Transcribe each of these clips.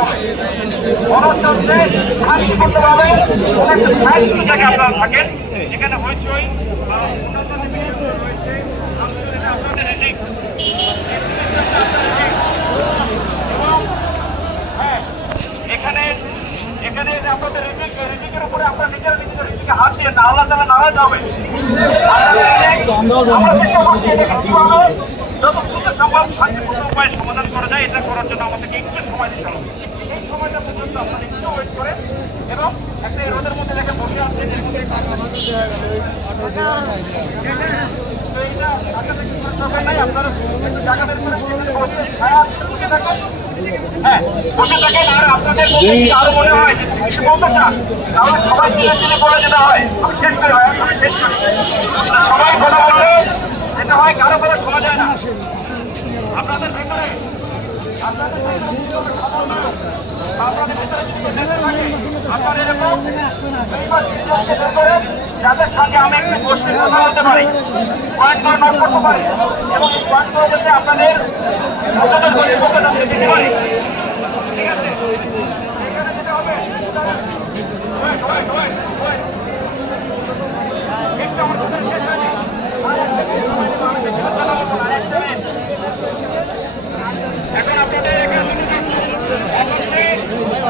হবে। মনোরঞ্জন হচ্ছে শান্তিপূর্ণভাবে একটা শান্তি জায়গায় আপনারা থাকেন, এখানে হইচই বা অন্যান্য যে বিষয়গুলো রয়েছে আপনাদের রিজিক এবং হ্যাঁ এখানে এখানে যে আপনাদের রিজিকের উপরে আপনারা নিজের রিজিকে হাত দিয়ে না, আল্লাহ তাআলা নারাজ হবে। আমরা চেষ্টা করছি এটাকে কিভাবে যত দ্রুত সম্ভব শান্তিপূর্ণ উপায়ে সমাধান করা যায়, এটা করার জন্য আমাদেরকে একটু সময় দিতে হবে। এই সময়টা পর্যন্ত আপনারা একটু ওয়েট করে এবং একটা রোদের মধ্যে দেখে বসে আছে আপনারা একটু জায়গা বের করে হ্যাঁ বসে থাকেন। আর আপনাদের আরো মনে হয় কিছু বলতে চান তাহলে সবাই চিনে বলে যেতে হয়। আমি শেষ করি ভাই, আমি শেষ করি। সবাই কথা বললে যেটা হয় কারো করে শোনা যায় না। আপনাদের ভিতরে আপনাদের যাদের সঙ্গে আমি একটু বসে কথা বলতে পারি, পয়েন্ট করে নোট করতে পারি এবং এই পয়েন্ট করে যাতে আপনাদের দিতে পারি। ঠিক আছে, এখানে যেটা হবে একটু আমার কথা শেষ হয়নি। এখন আপনাদের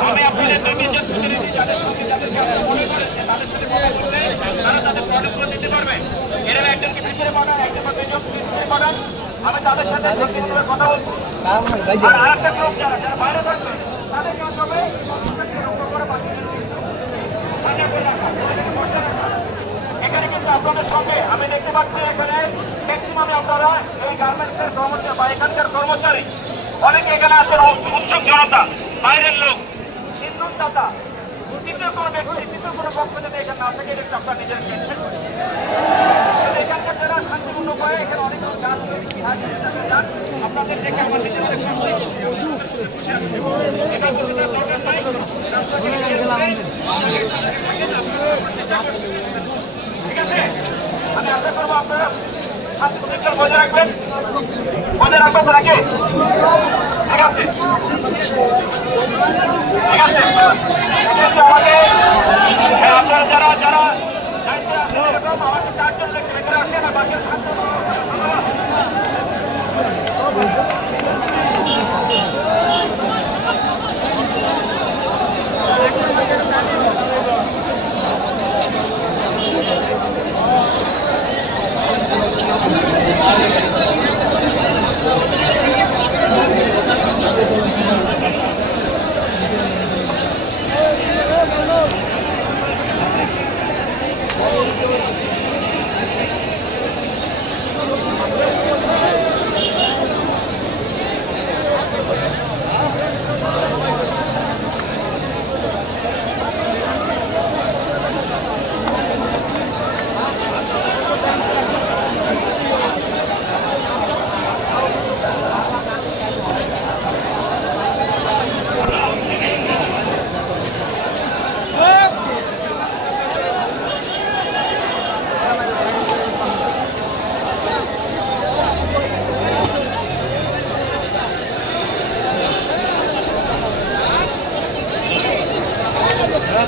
আমি আপনাদের দুই তিনজন প্রতিনিধি যাদের সঙ্গে যাদেরকে আপনারা মনে করেন তাদের সাথে কথা বললে তারা তাদের প্রোডাক্টগুলো দিতে পারবে। এরা একজনকে পিছিয়ে পাঠান, একজন বা দুজন পিছিয়ে পাঠান। আমি তাদের সাথে সঙ্গে কথা বলছি। আর আরেকটা গ্রুপ যারা যারা বাইরে থাকবে তাদেরকে আসবে এখানে কিন্তু আপনাদের সঙ্গে আমি দেখতে পাচ্ছি এখানে ম্যাক্সিমামে আপনারা এই গার্মেন্টসের কর্মচারী বা এখানকার কর্মচারী অনেকে এখানে আছেন উৎসুক জনতা, বাইরের লোক, ইন্ধনদাতা, তৃতীয় কোনো ব্যক্তি, তৃতীয় কোনো পক্ষ যদি এখানে না থাকে এটা আপনার নিজের টেনশন করে। এখানকার যারা শান্তিপূর্ণ উপায়ে এখানে অনেক গাছ যান আপনাদের দেখে আমার নিজের ঠিক আছে। আমি আশা করবো আপনারা শান্তি বজায় রাখবেন, বজায় রাখবেন তো নাকি? ঠিক আছে, ঠিক আছে। আমাকে আপনারা যারা যারা দায়িত্বে আছেন এরকম আমাকে 4 জন ভেতরে আসেন আর বাকি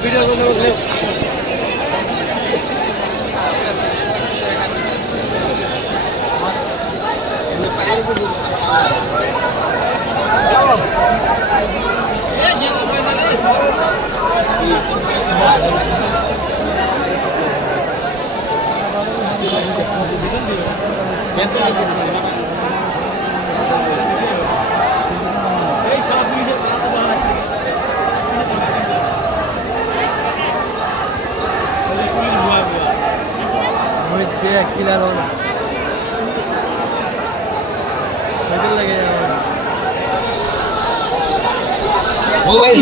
ভিডিও করলে কিলার হলো লাগে মোবাইল